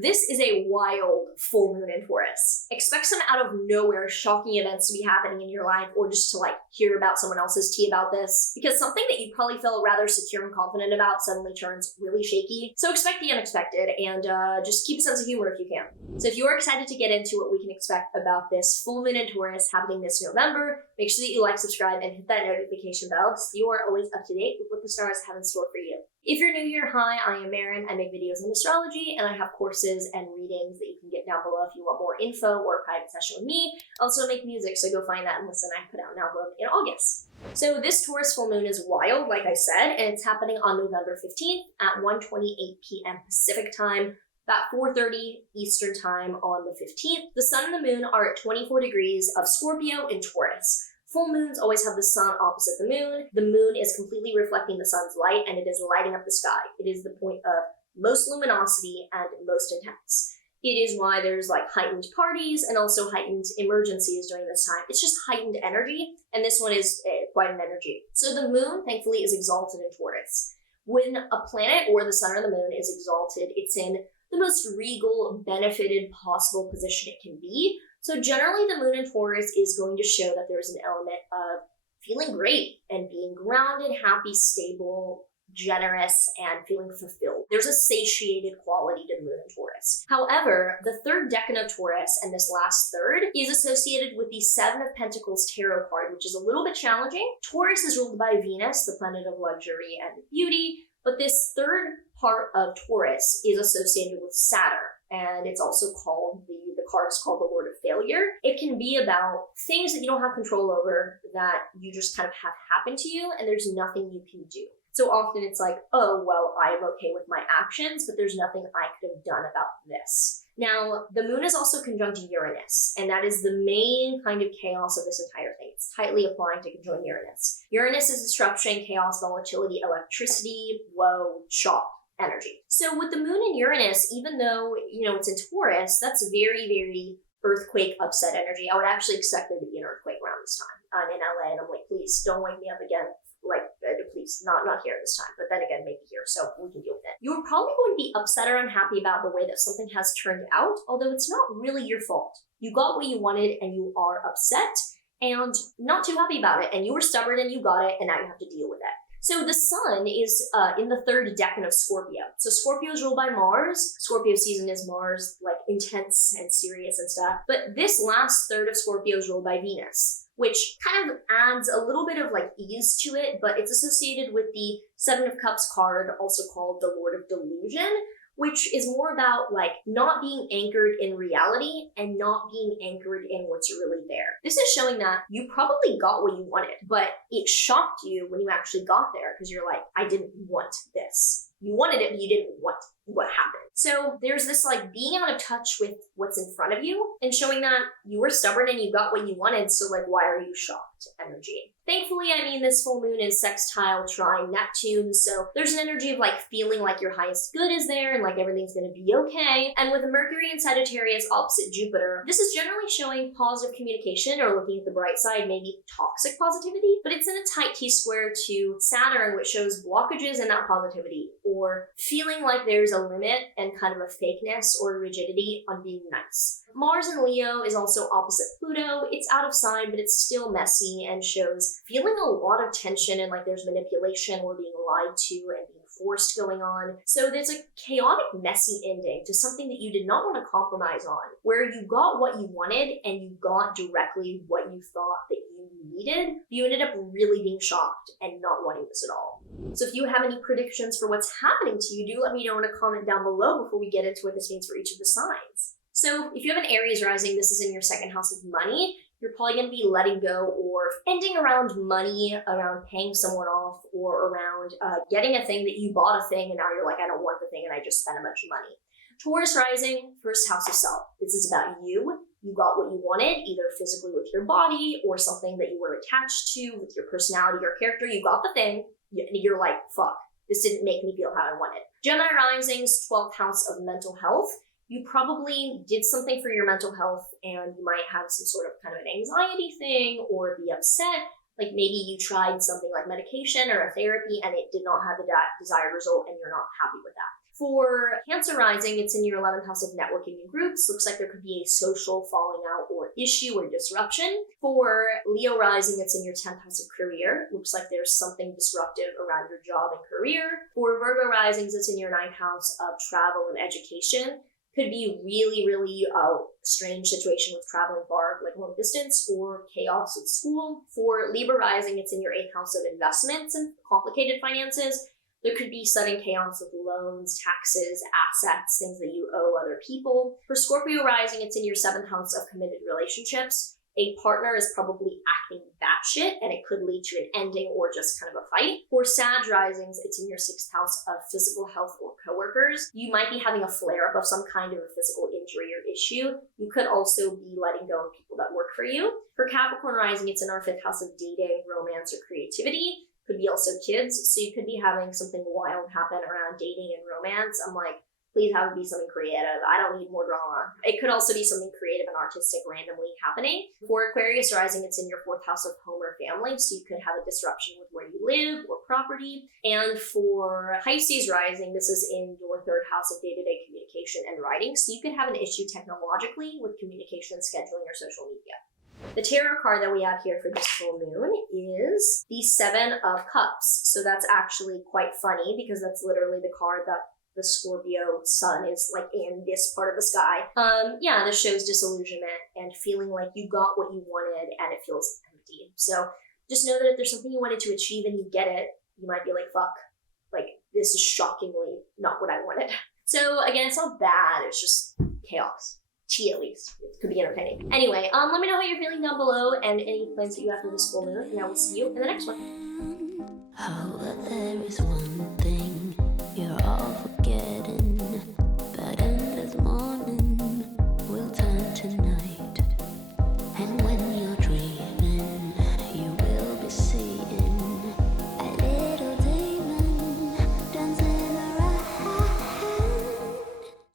This is a wild full moon in Taurus. Expect some out of nowhere shocking events to be happening in your life, or just to hear about someone else's tea about this, because something that you probably felt rather secure and confident about suddenly turns really shaky. So expect the unexpected, and just keep a sense of humor if you can. So if you are excited to get into what we can expect about this full moon in Taurus happening this November, make sure that you like, subscribe, and hit that notification bell so you are always up to date with what the stars have in store for you. If you're new here, hi, I am Maren. I make videos on astrology, and I have courses and readings that you can get down below if you want more info or a private session with me. I also make music, so go find that and listen. I put out an album in August. So this Taurus full moon is wild, like I said, and it's happening on November 15th at 1:28 p.m. Pacific time, about 4:30 Eastern time on the 15th. The sun and the moon are at 24 degrees of Scorpio in Taurus. Full moons always have the sun opposite the moon. The moon is completely reflecting the sun's light, and it is lighting up the sky. It is the point of most luminosity and most intense. It is why there's heightened parties and also heightened emergencies during this time. It's just heightened energy, and this one is quite an energy. So the moon, thankfully, is exalted in Taurus. When a planet or the sun or the moon is exalted, it's in the most regal, benefited possible position it can be. So generally, the moon in Taurus is going to show that there's an element of feeling great and being grounded, happy, stable, generous, and feeling fulfilled. There's a satiated quality to the moon in Taurus. However, the third decan of Taurus and this last third is associated with the Seven of Pentacles tarot card, which is a little bit challenging. Taurus is ruled by Venus, the planet of luxury and beauty, but this third part of Taurus is associated with Saturn. And it's also called, the card is called the Lord of Failure. It can be about things that you don't have control over, that you just kind of have happen to you, and there's nothing you can do. So often it's oh, well, I am okay with my actions, but there's nothing I could have done about this. Now, the moon is also conjunct Uranus, and that is the main kind of chaos of this entire thing. It's tightly applying to conjoin Uranus. Uranus is disruption, chaos, volatility, electricity, woe, shock, energy. So with the moon in Uranus, even though, it's in Taurus, that's very, very earthquake upset energy. I would actually expect there to be an earthquake around this time. I'm in LA and I'm please don't wake me up again. Please, not here this time. But then again, maybe here, so we can deal with it. You're probably going to be upset or unhappy about the way that something has turned out, although it's not really your fault. You got what you wanted and you are upset and not too happy about it, and you were stubborn and you got it, and now you have to deal with it. So the sun is in the third decan of Scorpio. So Scorpio is ruled by Mars. Scorpio season is Mars, intense and serious and stuff. But this last third of Scorpio is ruled by Venus, which kind of adds a little bit of ease to it, but it's associated with the Seven of Cups card, also called the Lord of Delusion, which is more about not being anchored in reality and not being anchored in what's really there. This is showing that you probably got what you wanted, but it shocked you when you actually got there because you're I didn't want this. You wanted it, but you didn't want what happened. So there's this being out of touch with what's in front of you and showing that you were stubborn and you got what you wanted, so why are you shocked energy. Thankfully, this full moon is sextile trine Neptune, so there's an energy of feeling your highest good is there and everything's gonna be okay. And with Mercury and Sagittarius opposite Jupiter, this is generally showing positive communication or looking at the bright side, maybe toxic positivity, but it's in a tight T-square to Saturn, which shows blockages in that positivity or feeling there's a limit and kind of a fakeness or rigidity on being nice. Mars in Leo is also opposite Pluto. It's out of sign, but it's still messy and shows feeling a lot of tension and there's manipulation or being lied to and being forced going on. So there's a chaotic, messy ending to something that you did not want to compromise on, where you got what you wanted and you got directly what you thought that you needed. You ended up really being shocked and not wanting this at all. So if you have any predictions for what's happening to you, do let me know in a comment down below before we get into what this means for each of the signs. So if you have an Aries rising, this is in your second house of money. You're probably going to be letting go or ending around money, around paying someone off, or around getting a thing that you bought a thing and now you're I don't want the thing and I just spent a bunch of money. Taurus rising, first house of self. This is about you. You got what you wanted, either physically with your body or something that you were attached to with your personality or character. You got the thing, and you're fuck, this didn't make me feel how I wanted. Gemini rising's 12th house of mental health. You probably did something for your mental health and you might have some sort of kind of an anxiety thing or be upset. Maybe you tried something like medication or a therapy and it did not have the desired result and you're not happy with that. For Cancer rising, it's in your 11th house of networking and groups. Looks like there could be a social falling out or issue or disruption. For Leo rising, it's in your 10th house of career. Looks like there's something disruptive around your job and career. For Virgo risings, it's in your 9th house of travel and education. Could be really, really strange situation with traveling far, like long distance, or chaos at school. For Libra rising, it's in your 8th house of investments and complicated finances. There could be sudden chaos with loans, taxes, assets, things that you owe other people. For Scorpio rising, it's in your 7th house of committed relationships. A partner is probably acting batshit, and it could lead to an ending or just kind of a fight. For Sag risings, it's in your 6th house of physical health or coworkers. You might be having a flare-up of some kind of a physical injury or issue. You could also be letting go of people that work for you. For Capricorn rising, it's in our 5th house of dating, romance, or creativity. Could be also kids, so you could be having something wild happen around dating and romance. I'm like, please have it be something creative. I don't need more drama. It could also be something creative and artistic randomly happening. For Aquarius rising, it's in your 4th house of home or family, so you could have a disruption with where you live or property. And for Pisces rising, this is in your 3rd house of day-to-day communication and writing, so you could have an issue technologically with communication, scheduling, or social media. The tarot card that we have here for this full moon is the 7 of Cups. So that's actually quite funny because that's literally the card that the Scorpio sun is like in this part of the sky. Yeah, this shows disillusionment and feeling like you got what you wanted and it feels empty. So just know that if there's something you wanted to achieve and you get it, you might be like, fuck, like this is shockingly not what I wanted. So again, it's not bad, it's just chaos. Tea at least. It could be entertaining. Anyway, let me know how you're feeling down below and any plans that you have for this full moon, and I will see you in the next one. Oh, but there is one thing you're all